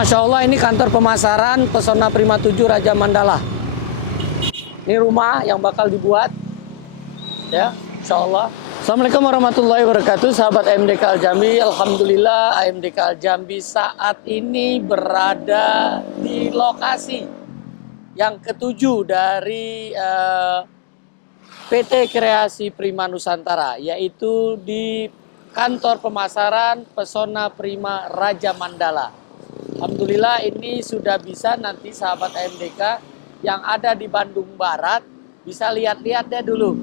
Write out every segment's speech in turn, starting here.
Masya Allah, ini kantor pemasaran Pesona Prima 7 Raja Mandala. Ini rumah yang bakal dibuat, ya, Insya Allah. Assalamualaikum warahmatullahi wabarakatuh, sahabat AMDK Al Jambi. Alhamdulillah, AMDK Al Jambi saat ini berada di lokasi yang ketujuh dari PT Kreasi Prima Nusantara, yaitu di kantor pemasaran Pesona Prima Raja Mandala. Alhamdulillah ini sudah bisa nanti sahabat AMDK yang ada di Bandung Barat bisa lihat-lihat deh dulu.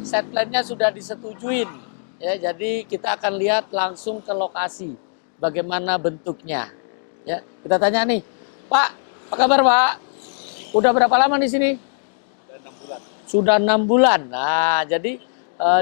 Set plan-nya sudah disetujuin. Ya, jadi kita akan lihat langsung ke lokasi bagaimana bentuknya. Ya, kita tanya nih, Pak, apa kabar Pak? Udah berapa lama di sini? Sudah 6 bulan. Nah, jadi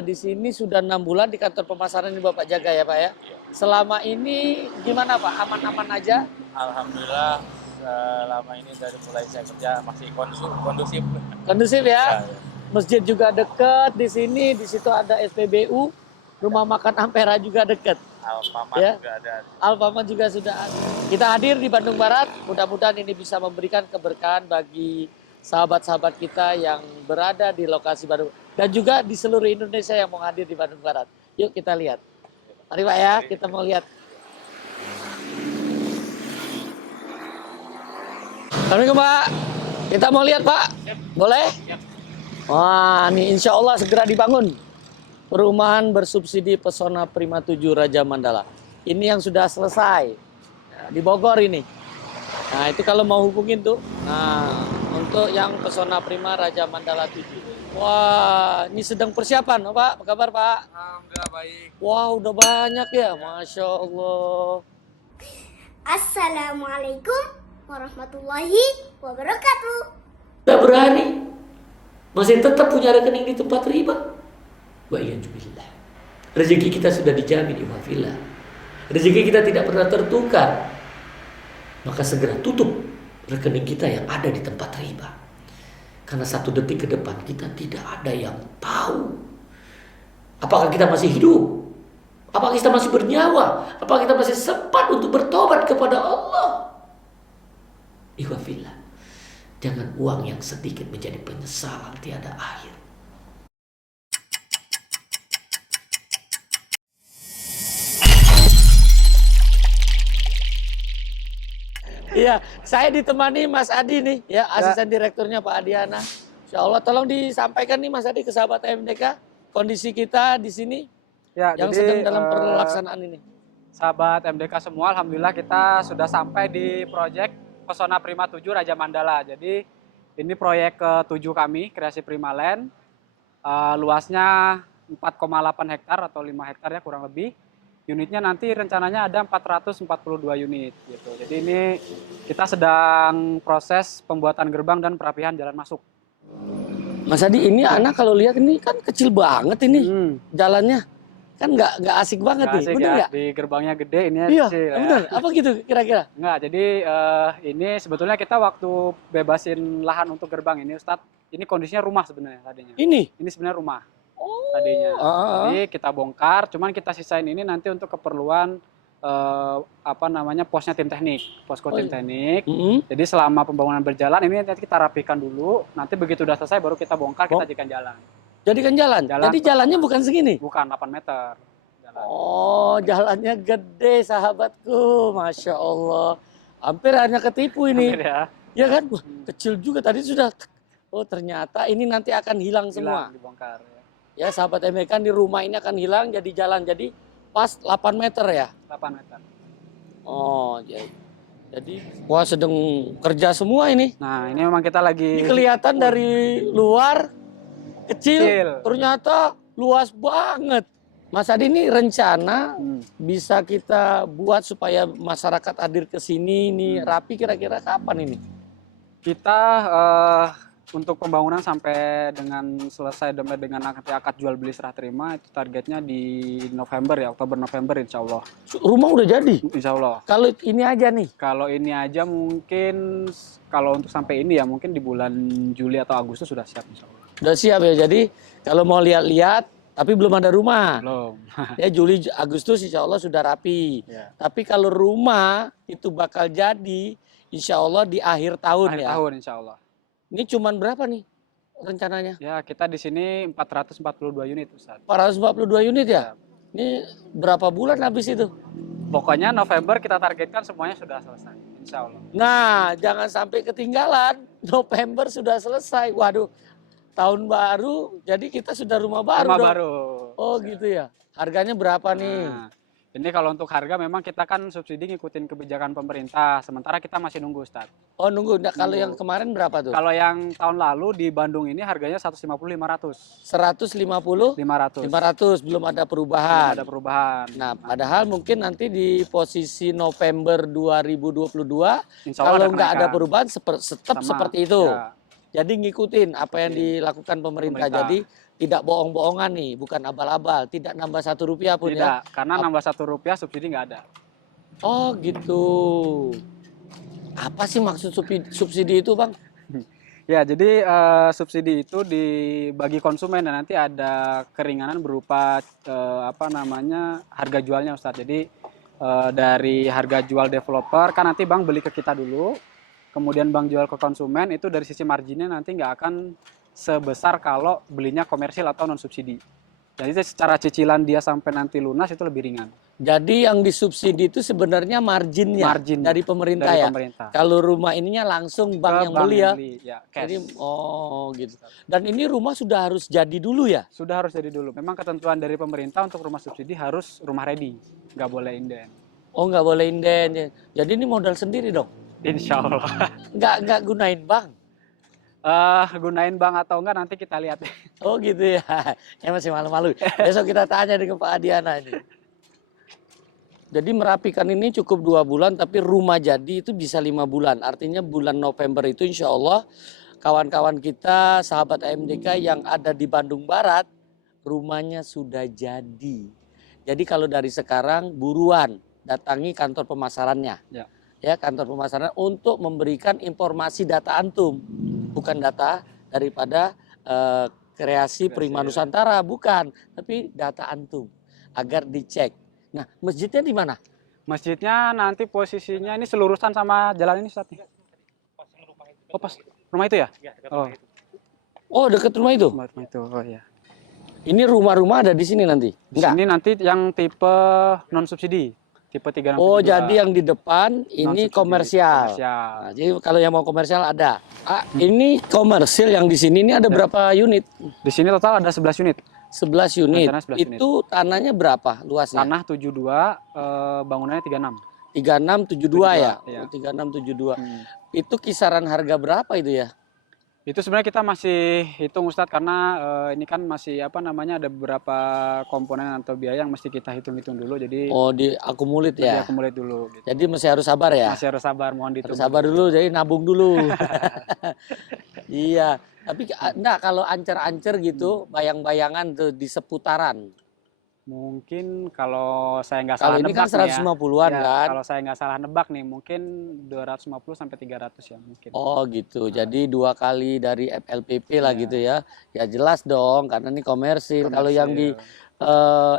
di sini sudah 6 bulan di kantor pemasaran ini Bapak jaga ya Pak ya. Selama ini gimana Pak? Aman-aman aja? Alhamdulillah selama ini dari mulai saya kerja masih kondusif. Kondusif ya? Ya, ya. Masjid juga deket di sini, di situ ada SPBU, rumah makan Ampera juga deket. Alfamart Ya. juga ada. Alfamart juga sudah ada. Kita hadir di Bandung Barat, mudah-mudahan ini bisa memberikan keberkahan bagi sahabat-sahabat kita yang berada di lokasi Bandung. Dan juga di seluruh Indonesia yang mau hadir di Bandung Barat. Yuk kita lihat. Mari Pak ya, kita mau lihat. Assalamualaikum Pak. Kita mau lihat Pak. Boleh? Wah, ini insya Allah segera dibangun. Perumahan bersubsidi Pesona Prima 7 Raja Mandala. Ini yang sudah selesai. Di Bogor ini. Nah, itu kalau mau hubungin tuh. Nah, untuk yang Pesona Prima Raja Mandala 7. Wah, ini sedang persiapan, Pak. Apa kabar, Pak? Alhamdulillah baik. Wah, udah banyak ya. Masya Allah. Assalamualaikum warahmatullahi wabarakatuh. Udah berani. Masih tetap punya rekening di tempat riba. Wa iyyazubillah. Rezeki kita sudah dijamin, ikhwafillah. Rezeki kita tidak pernah tertukar. Maka segera tutup rekening kita yang ada di tempat riba. Karena 1 detik ke depan kita tidak ada yang tahu. Apakah kita masih hidup? Apakah kita masih bernyawa? Apakah kita masih sempat untuk bertobat kepada Allah? Ikhwafillah. Jangan uang yang sedikit menjadi penyesalan tiada akhir. Iya, saya ditemani Mas Adi nih, ya asisten direkturnya Pak Adiana. Insya Allah, tolong disampaikan nih Mas Adi ke sahabat MDK kondisi kita di sini Ya, yang jadi, sedang dalam pelaksanaan ini. sahabat MDK semua, alhamdulillah kita sudah sampai di proyek Pesona Prima 7 Raja Mandala. Jadi ini proyek ke-7 kami, Kreasi Prima Land. Luasnya 4,8 hektar atau 5 hektar ya kurang lebih. Unitnya nanti rencananya ada 442 unit gitu. Jadi ini kita sedang proses pembuatan gerbang dan perapihan jalan masuk. Mas Adi, ini anak kalau lihat ini kan kecil banget ini jalannya. Kan nggak asik banget Nggak nih, asik bener ya, nggak? di gerbangnya gede, ini Iya, kecil ya. bener. Apa gitu kira-kira? Enggak, jadi ini sebetulnya kita waktu bebasin lahan untuk gerbang ini Ustadz, ini kondisinya rumah sebenarnya tadinya. Ini? Ini sebenarnya rumah Oh. tadinya. Jadi kita bongkar, cuman kita sisain ini nanti untuk keperluan posnya tim teknik, posko tim teknik. Jadi selama pembangunan berjalan ini nanti kita rapikan dulu, nanti begitu udah selesai baru kita bongkar, kita jadikan jalan. Jadikan jalan? Jadi jalannya bukan segini? Bukan, 8 meter. Jalan. Oh, jalannya gede sahabatku, Masya Allah. Hampir hanya ketipu ini. Hampir ya. Ya kan? Wah, kecil juga tadi sudah. Oh, ternyata ini nanti akan hilang semua. Dibongkar. Ya, sahabat MK di rumah ini akan hilang jadi jalan. Jadi pas 8 meter ya? 8 meter. Oh, jadi wah sedang kerja semua ini. Nah, ini memang kita lagi... Ini kelihatan dari luar kecil, ternyata luas banget. Mas Adi, ini rencana bisa kita buat supaya masyarakat hadir ke sini ini rapi kira-kira kapan ini? Kita untuk pembangunan sampai dengan selesai dengan akad jual beli serah terima itu targetnya di November ya, Oktober-November insya Allah. Rumah udah jadi? Insya Allah. Kalau ini aja nih? Kalau ini aja mungkin, kalau untuk sampai ini ya mungkin di bulan Juli atau Agustus sudah siap insya Allah. Udah siap ya, jadi kalau mau lihat-lihat Tapi belum ada rumah. Belum. Ya Juli Agustus insya Allah sudah rapi. Ya. Tapi kalau rumah itu bakal jadi insya Allah di akhir tahun Akhir ya. tahun insya Allah. Ini cuman berapa nih rencananya? Ya, kita di sini 442 unit, Ustaz. 442 unit ya? Ini berapa bulan habis itu? Pokoknya November kita targetkan semuanya sudah selesai, insya Allah. Nah, jangan sampai ketinggalan. November sudah selesai. Waduh, tahun baru, jadi kita sudah rumah baru Rumah dong. baru. Oh gitu ya. Harganya berapa nih? Nah, ini kalau untuk harga memang kita kan subsidi ngikutin kebijakan pemerintah. Sementara kita masih nunggu, Ustaz. Oh nunggu. Nah, kalau Nunggu. yang kemarin berapa tuh? Kalau yang tahun lalu di Bandung ini harganya 150-500. 150? 500. 500 belum ada Belum perubahan. ada perubahan. Nah, padahal mungkin nanti di posisi November 2022 Insya Allah kalau nggak ada kenaikan. perubahan tetap Sama, seperti itu. ya. Jadi ngikutin apa yang dilakukan pemerintah. Jadi tidak bohong-bohongan nih, bukan abal-abal. Tidak nambah Rp1 pun ya. Tidak, karena nambah Rp1 subsidi nggak ada. Oh gitu. Apa sih maksud subsidi itu, Bang? Ya, jadi subsidi itu dibagi konsumen dan nanti ada keringanan berupa apa namanya harga jualnya, Ustadz. Jadi dari harga jual developer kan nanti bank beli ke kita dulu, kemudian bank jual ke konsumen, itu dari sisi marginnya nanti nggak akan sebesar kalau belinya komersil atau non subsidi. Jadi secara cicilan dia sampai nanti lunas itu lebih ringan. Jadi yang disubsidi itu sebenarnya marginnya dari pemerintah dari ya. Pemerintah. Kalau rumah ininya langsung bank Ke yang bank beli ya. ya, cash. Jadi oh gitu. Dan ini rumah sudah harus jadi dulu ya? Sudah harus jadi dulu. Memang ketentuan dari pemerintah untuk rumah subsidi harus rumah ready, nggak boleh inden. Oh nggak boleh inden. Jadi ini modal sendiri dong? Insya Allah. Nggak gunain bank? Gunain bank atau enggak nanti kita lihat. Oh gitu ya. Ya masih malu-malu. Besok kita tanya dengan Pak Adiana ini. Jadi merapikan ini cukup 2 bulan, tapi rumah jadi itu bisa 5 bulan. Artinya bulan November itu insya Allah kawan-kawan kita, sahabat AMDK yang ada di Bandung Barat, rumahnya sudah jadi. Jadi kalau dari sekarang buruan datangi kantor pemasarannya. Ya, kantor pemasaran untuk memberikan informasi data antum, bukan data daripada kreasi Prima Nusantara, bukan, tapi data antum agar dicek. Nah, masjidnya di mana? Masjidnya nanti posisinya ini selurusan sama jalan ini, Ustaz. Oh, pas rumah itu ya? Oh, dekat rumah itu? Rumah itu, oh ya. Ini rumah-rumah ada di sini nanti? Di sini nanti yang tipe non subsidi, tipe 362. Oh, jadi yang di depan ini komersial. Nah, jadi kalau yang mau komersial ada. Ini komersil yang di sini ini ada berapa unit? Di sini total ada 11 unit. 11 unit. 11 Itu tanahnya berapa luasnya? Tanah 72, bangunannya 36. 3672 ya? Iya. 3672. Itu kisaran harga berapa itu ya? Itu sebenarnya kita masih hitung, Ustadz, karena ini kan masih apa namanya ada beberapa komponen atau biaya yang mesti kita hitung-hitung dulu. Jadi diakumulit ya? Diakumulit dulu. Gitu. Jadi masih harus sabar ya? Masih harus sabar, mohon ditunggu. Harus sabar dulu, jadi nabung dulu. Iya, tapi enggak kalau ancer-ancer gitu, bayang-bayangan tuh di seputaran. Mungkin kalau saya nggak salah nebak. Kalau ini kan 150-an ya, kan? Kalau saya nggak salah nebak nih, mungkin 250 sampai 300 ya mungkin. Oh gitu, jadi 2 kali dari FLPP lah gitu ya. Ya jelas dong, karena ini komersil. Kalau yang di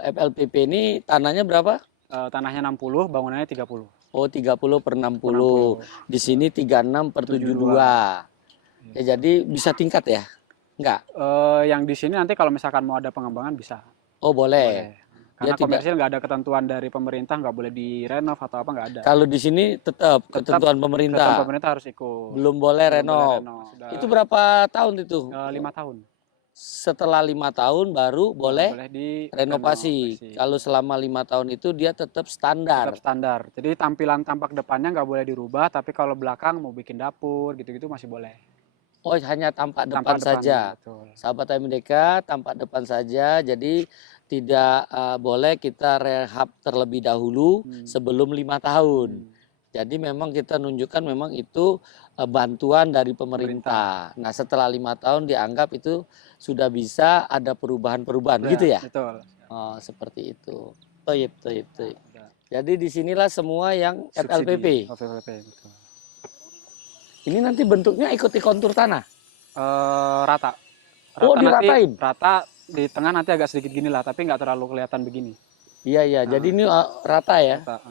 FLPP ini tanahnya berapa? Tanahnya 60, bangunannya 30. Oh 30 per 60. Di sini 36 per 72. Ya jadi bisa tingkat ya? Enggak? Yang di sini nanti kalau misalkan mau ada pengembangan bisa. Oh boleh. Karena komersil nggak ada ketentuan dari pemerintah, nggak boleh direnov atau apa, nggak ada. Kalau di sini tetap ketentuan pemerintah. Ketentuan pemerintah harus ikut. Belum boleh renov. Itu berapa tahun itu? 5 tahun. Setelah 5 tahun baru boleh renovasi. Kalau selama 5 tahun itu dia tetap standar. Tetap standar. Jadi tampilan tampak depannya nggak boleh dirubah, tapi kalau belakang mau bikin dapur gitu-gitu masih boleh. Oh hanya tampak depan saja. Betul. Sahabat AMDK tampak depan saja. Jadi tidak boleh kita rehab terlebih dahulu sebelum 5 tahun. Jadi memang kita nunjukkan memang itu bantuan dari pemerintah. Nah setelah 5 tahun dianggap itu sudah bisa ada perubahan-perubahan gitu ya? Betul. Oh seperti itu. Toyib. Jadi disinilah semua yang FLPP. Betul. Ini nanti bentuknya ikuti kontur tanah? Rata. Oh diratain? Rata di tengah nanti agak sedikit gini lah, tapi nggak terlalu kelihatan begini. Iya, iya. Jadi ini rata ya. Rata.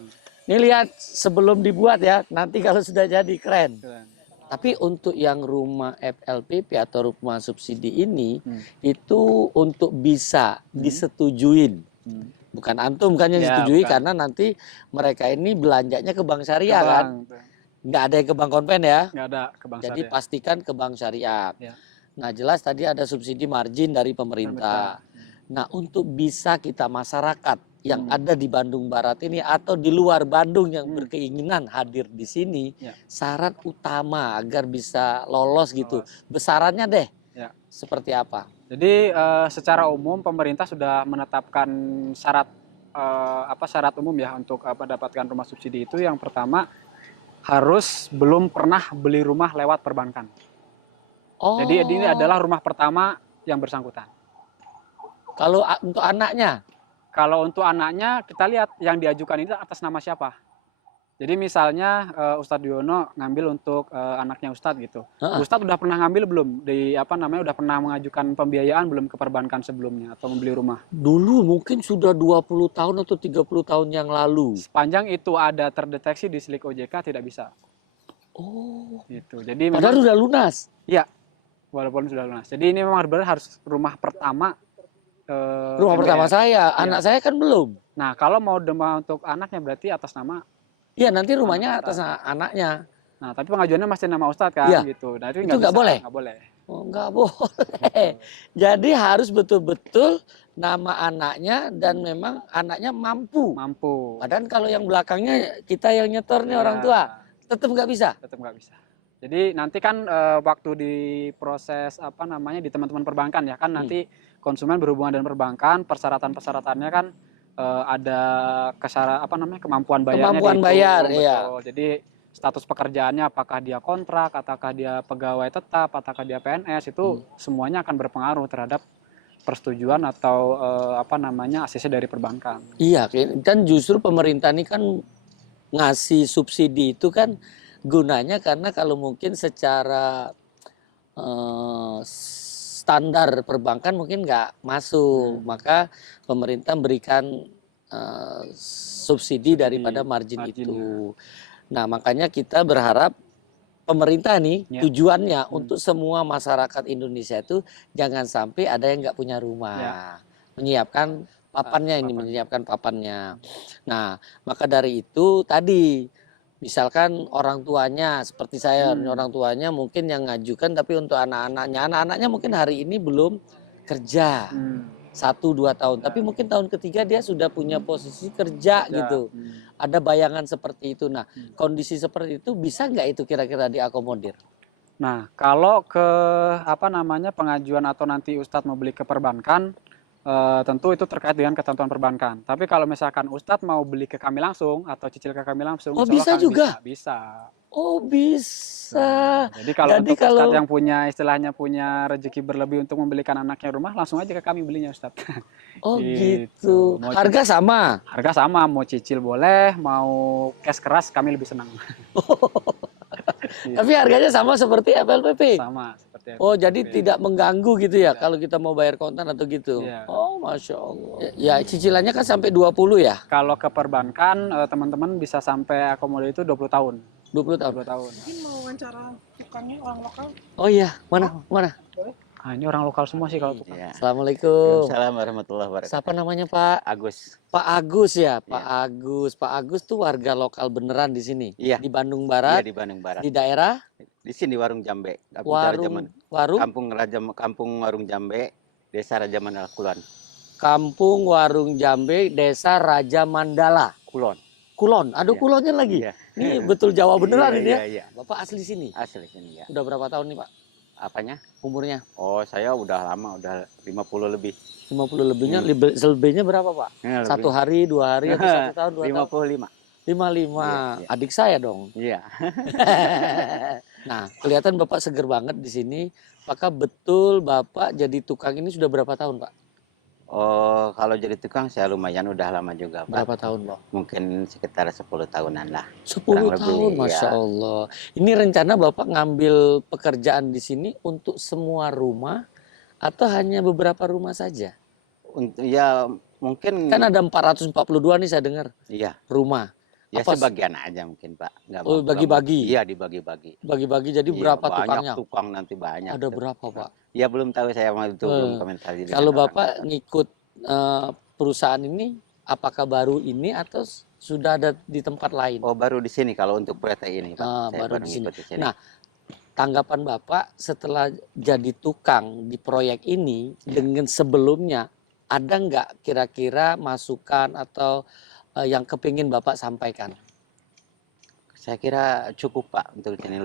Ini lihat sebelum dibuat ya. Nanti kalau sudah jadi keren. Keren. Tapi untuk yang rumah FLPP atau rumah subsidi ini itu untuk bisa disetujuin. Bukan antum kan yang Ya, disetujui bukan. karena nanti mereka ini belanjanya ke bank syariah kan. Nggak ada yang ke bank konven ya. Nggak ada ke bank Jadi syariah. pastikan ke bank syariah. Ya. Nah jelas tadi ada subsidi margin dari pemerintah. Nah untuk bisa kita masyarakat yang ada di Bandung Barat ini atau di luar Bandung yang berkeinginan hadir di sini, syarat utama agar bisa lolos gitu. Besarannya deh, seperti apa? Jadi secara umum pemerintah sudah menetapkan syarat syarat umum ya untuk mendapatkan rumah subsidi itu. Yang pertama harus belum pernah beli rumah lewat perbankan. Oh. Jadi ini adalah rumah pertama yang bersangkutan. Kalau untuk anaknya? Kalau untuk anaknya kita lihat yang diajukan ini atas nama siapa. Jadi misalnya Ustadz Diono ngambil untuk anaknya Ustadz gitu. Ustadz udah pernah ngambil belum udah pernah mengajukan pembiayaan belum ke perbankan sebelumnya atau membeli rumah? Dulu mungkin sudah 20 tahun atau 30 tahun yang lalu. Sepanjang itu ada terdeteksi di Slik OJK tidak bisa. Oh. Gitu. Jadi padahal sudah lunas. Iya. Walaupun sudah lunas. Jadi ini memang benar harus rumah pertama. Rumah pertama saya, anak saya kan belum. Nah, kalau mau untuk anaknya berarti atas nama. Iya, nanti rumahnya atas anaknya. Nah, tapi pengajuannya masih nama Ustadz kan, gitu. Nah, itu nggak boleh. Nggak boleh. Oh, nggak boleh. Jadi harus betul-betul nama anaknya dan memang anaknya mampu. Mampu. Padahal kalau yang belakangnya kita yang nyetor nih orang tua, tetap nggak bisa. Tetap nggak bisa. Jadi nanti kan waktu di proses di teman-teman perbankan ya kan nanti konsumen berhubungan dengan perbankan, persyaratan-persyaratannya kan ada kemampuan bayarnya. Kemampuan bayar, iya. Jadi status pekerjaannya apakah dia kontrak, apakah dia pegawai tetap, apakah dia PNS itu semuanya akan berpengaruh terhadap persetujuan atau ACC dari perbankan. Iya, kan justru pemerintah ini kan ngasih subsidi itu kan gunanya karena kalau mungkin secara standar perbankan mungkin nggak masuk, maka pemerintah berikan subsidi daripada margin itu. Nah makanya kita berharap pemerintah nih tujuannya untuk semua masyarakat Indonesia itu jangan sampai ada yang nggak punya rumah, menyiapkan papannya ini, menyiapkan papannya. Nah maka dari itu tadi misalkan orang tuanya seperti saya, orang tuanya mungkin yang ngajukan tapi untuk anak-anaknya mungkin hari ini belum kerja 1-2 tahun, tapi mungkin tahun ketiga dia sudah punya posisi kerja gitu. Ada bayangan seperti itu. Nah kondisi seperti itu bisa nggak itu kira-kira diakomodir? Nah kalau ke pengajuan atau nanti Ustadz mau beli ke perbankan, tentu itu terkait dengan ketentuan perbankan. Tapi kalau misalkan Ustadz mau beli ke kami langsung atau cicil ke kami langsung, bisa juga. Bisa. Oh bisa. Jadi kalau untuk Ustadz yang punya rezeki berlebih untuk membelikan anaknya rumah, langsung aja ke kami belinya Ustadz. Oh gitu. Harga sama? Harga sama, mau cicil boleh, mau cash keras kami lebih senang. Tapi harganya sama seperti FLPP? Sama seperti FLPP. Oh jadi tidak mengganggu gitu ya kalau kita mau bayar kontan atau gitu? Oh Masya Allah. Ya cicilannya kan sampai 20 ya? Kalau ke perbankan teman-teman bisa sampai akomodir itu 20 tahun. 20 tahun. Ini mau wawancara tukangnya orang lokal. Oh iya, mana? Boleh? Ah, ini orang lokal semua sih kalau tukang. Assalamualaikum. Waalaikumsalam warahmatullahi wabarakatuh. Siapa namanya Pak? Agus. Pak Agus ya, Pak Agus. Pak Agus tuh warga lokal beneran di sini? Iya. Di Bandung Barat? Iya, di Bandung Barat. Di daerah? Di sini Warung Jambe. Kampung Warung Jambe, Desa Raja Mandala Kulon. Kampung Warung Jambe, Desa Raja Mandala. Kulon. Aduh kulonnya lagi. Iya. Ini betul Jawa beneran ini ya? Iya. Bapak asli sini? Asli sini ya. Udah berapa tahun nih Pak? Apanya? Umurnya? Oh, saya udah lama, udah 50 lebih. 50 lebihnya, selebihnya berapa Pak? Ya, 1 hari, 2 hari, atau 1 tahun, 2 tahun? 55. 55. Iya. Adik saya dong. Iya. Nah, kelihatan Bapak seger banget di sini. Apakah betul Bapak jadi tukang ini sudah berapa tahun Pak? Oh, kalau jadi tukang saya lumayan udah lama juga, Pak. Berapa tahun Pak? Mungkin sekitar 10 tahunan lah. 10 Kurang tahun, lebih, Masya ya. Allah. Ini rencana Bapak ngambil pekerjaan di sini untuk semua rumah Atau hanya beberapa rumah saja? Untuk ya mungkin Kan ada 442 nih saya dengar iya, rumah. ya Apa sebagian aja mungkin Pak. oh, bagi-bagi? Iya dibagi-bagi. Bagi-bagi jadi Iya, berapa banyak tukangnya? tukang nanti banyak Ada tuh. berapa, Pak? Ya belum tahu saya mau itu belum Eh, komentar dengan Kalau orang Bapak kantor. ngikut perusahaan ini, apakah baru ini atau sudah ada di tempat lain? Oh baru di sini kalau untuk proyek ini Pak. Saya Baru di sini. ngikut di sini. Nah, tanggapan Bapak setelah jadi tukang di proyek ini dengan sebelumnya, ada nggak kira-kira masukan atau yang kepingin Bapak sampaikan? Saya kira cukup Pak untuk sini.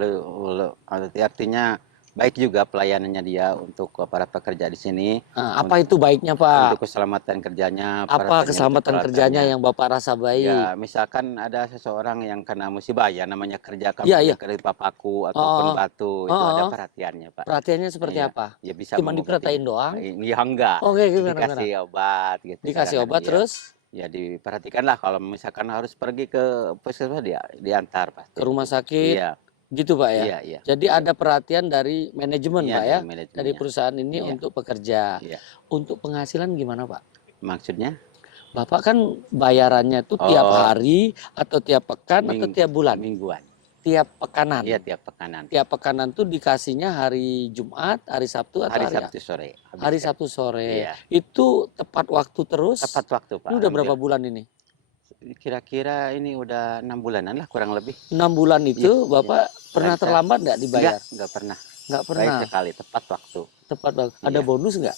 Artinya baik juga pelayanannya dia untuk para pekerja di sini. Nah, apa itu baiknya, Pak? Untuk keselamatan kerjanya. Apa perhatiannya keselamatan untuk kerjanya perawatannya. yang Bapak rasa baik? Ya, misalkan ada seseorang yang kena musibah ya namanya kerja Iya, iya. kerja paku ataupun batu itu ada Oh. perhatiannya Pak. Perhatiannya seperti Iya. apa? Ya bisa Cuma mengobati. diperhatiin doang? Ya enggak. Oke, gimana? Dikasih obat gitu. Dikasih Kadang-kadang obat dia- terus Ya diperhatikan lah kalau misalkan harus pergi ke puskesmas dia diantar pasti. ke rumah sakit, Iya, gitu Pak ya? iya, iya. Jadi ada perhatian dari manajemen Iya, Pak ya? dari manajemennya. Dari perusahaan ini Iya. untuk pekerja. Iya. Untuk penghasilan gimana Pak? Maksudnya Bapak kan bayarannya tuh tiap Oh. hari atau tiap pekan atau tiap bulan? mingguan. Tiap pekanan. Iya, tiap pekanan. Tiap pekanan tuh dikasihnya hari Jumat, hari Sabtu atau Hari hari, Sabtu sore. hari habiskan. Sabtu sore. Iya. Itu tepat waktu terus. Tepat waktu Pak. Ini udah berapa Hampir. bulan ini? Kira-kira ini udah 6 bulanan lah kurang lebih. 6 bulan itu Iya, Bapak pernah Lancar. terlambat nggak dibayar? Enggak pernah. Nggak Baik pernah. sekali, tepat waktu. Tepat waktu. Ada Iya. bonus nggak?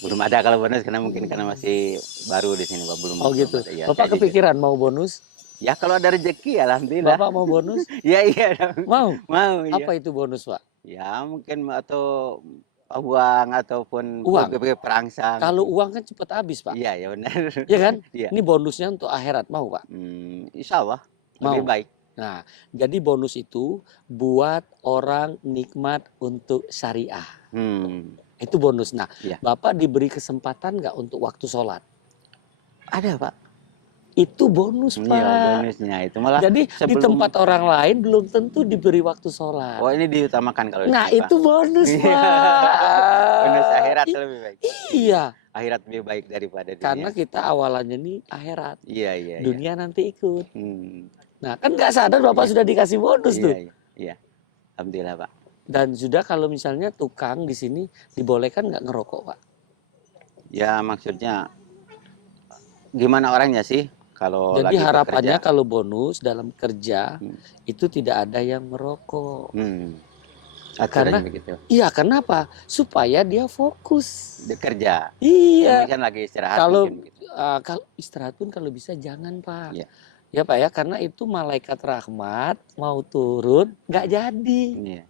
Belum ada kalau bonus karena mungkin karena masih baru di sini Pak, belum. Oh belum gitu. ada. Ya, Bapak saya juga. kepikiran mau bonus? Ya kalau ada rezeki alhamdulillah. Bapak mau bonus? Ya iya dong. Mau? Mau iya. Apa itu bonus Pak? Ya mungkin atau uang ataupun Uang? perangsang. Kalau uang kan cepat habis Pak. Iya ya benar. Iya kan? Iya. Ini bonusnya untuk akhirat mau Pak? Insya Allah lebih Mau. baik. Nah, jadi bonus itu buat orang nikmat untuk syariah. Itu bonus. Nah, Iya. Bapak diberi kesempatan nggak untuk waktu sholat? Ada Pak. Itu bonus Pak. Iya bonusnya itu malah. Jadi di sebelum- tempat orang lain belum tentu diberi waktu sholat. Oh ini diutamakan kalau Nah di sini, itu Pak. bonus Iya. Pak. Bonus akhirat lebih baik. Iya, Akhirat lebih baik daripada dunia. karena kita awalannya nih akhirat. Iya iya. iya. Dunia nanti ikut. Hmm, Nah kan nggak sadar Bapak Iya. sudah dikasih bonus tuh. iya, iya, iya. Alhamdulillah Pak. Dan sudah kalau misalnya tukang di sini dibolehkan nggak ngerokok Pak? Ya maksudnya gimana orangnya sih kalau Jadi lagi harapannya bekerja? kalau bonus dalam kerja Hmm. itu tidak ada yang merokok. Aturannya Karena- begitu. Iya, kenapa? Supaya dia fokus. Dia kerja. Iya. Ini kan lagi istirahat Kalau mungkin begitu. kalau istirahat pun kalau bisa jangan Pak. Iya. Ya Pak ya, karena itu malaikat rahmat mau turun nggak jadi. Iya.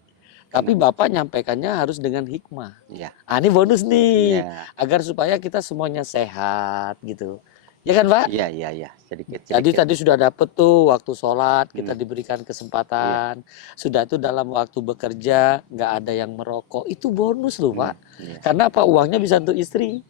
Tapi Bapak nyampaikannya harus dengan hikmah. Iya. Ah, ini bonus nih, Iya. agar supaya kita semuanya sehat gitu. Ya kan Pak? Iya, iya, iya. Sedikit. Jadi sedikit. tadi sudah dapet tuh waktu sholat kita Hmm. diberikan kesempatan. Sudah itu dalam waktu bekerja nggak ada yang merokok. Itu bonus loh Pak. Iya. Karena apa, uangnya bisa untuk istri,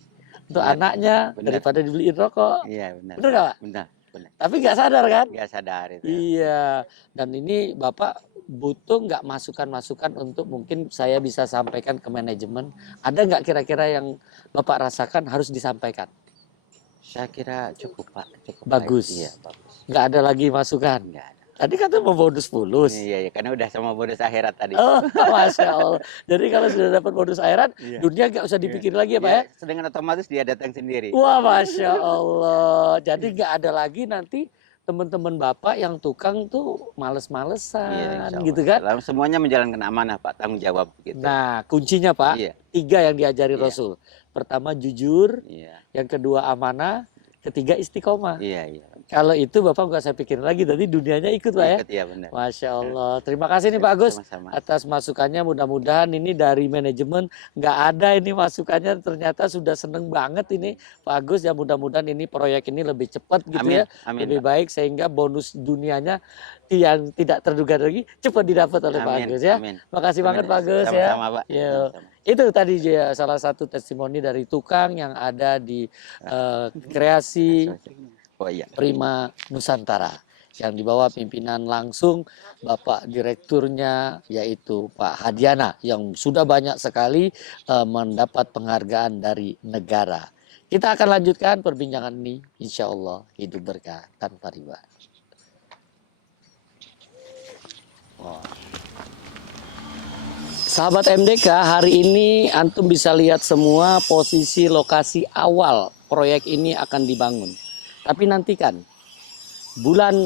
untuk Benar. anaknya, Benar. daripada dibeliin rokok. Iya, benar. Bener nggak Pak? Benar, benar. Tapi nggak sadar kan? Nggak sadar itu. Iya. Dan ini Bapak butuh nggak masukan-masukan untuk mungkin saya bisa sampaikan ke manajemen. Ada nggak kira-kira yang Bapak rasakan harus disampaikan? Saya kira cukup Pak, cukup Bagus. baik. Iya, bagus. Nggak ada lagi masukan. Nggak ada. Tadi kata mau bonus fulus. Iya, iya, karena udah sama bonus akhirat tadi. Oh, Masya Allah. Jadi kalau sudah dapat bonus akhirat, Iya. dunia nggak usah dipikir lagi ya Pak ya? Sedangkan otomatis dia datang sendiri. Wah, Masya Allah. Jadi nggak ada lagi nanti teman-teman Bapak yang tukang tuh males-malesan insya gitu Allah. kan. Dalam semuanya menjalankan amanah Pak, tanggung jawab gitu. Nah, kuncinya Pak, Iya, 3 yang diajari Iya. Rasul. Pertama jujur, iya, yang kedua amanah, ketiga istiqomah. iya, iya. Kalau itu Bapak nggak saya pikirin lagi, tadi dunianya ikut Pak ya. Ikut, iya benar. Masya Allah. Terima kasih nih Pak Agus Sama-sama. atas masukannya. Mudah-mudahan ini dari manajemen nggak ada ini masukannya, ternyata sudah seneng banget ini Pak Agus. Ya mudah-mudahan ini proyek ini lebih cepat gitu Amin, ya, amin. lebih Pak. baik sehingga bonus dunianya yang tidak terduga lagi cepat didapat oleh Pak Amin, Agus ya. amin. Makasih banget Amin. Pak Agus ya. Sama-sama Pak. Yo. Sama-sama. Itu tadi ya salah satu testimoni dari tukang yang ada di kreasi Oh iya. Prima Nusantara. yang dibawa pimpinan langsung Bapak Direkturnya yaitu Pak Hadiana yang sudah banyak sekali mendapat penghargaan dari negara. Kita akan lanjutkan perbincangan ini, insya Allah hidup berkah tanpa riba. Sahabat MDK, hari ini antum bisa lihat semua posisi lokasi awal proyek ini akan dibangun. Tapi nantikan bulan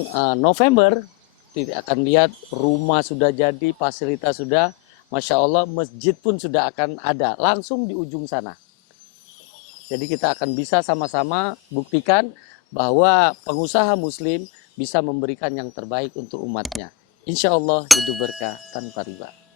November akan lihat rumah sudah jadi, fasilitas sudah, Masya Allah, masjid pun sudah akan ada langsung di ujung sana. Jadi kita akan bisa sama-sama buktikan bahwa pengusaha muslim bisa memberikan yang terbaik untuk umatnya. Insya Allah hidup berkah tanpa riba.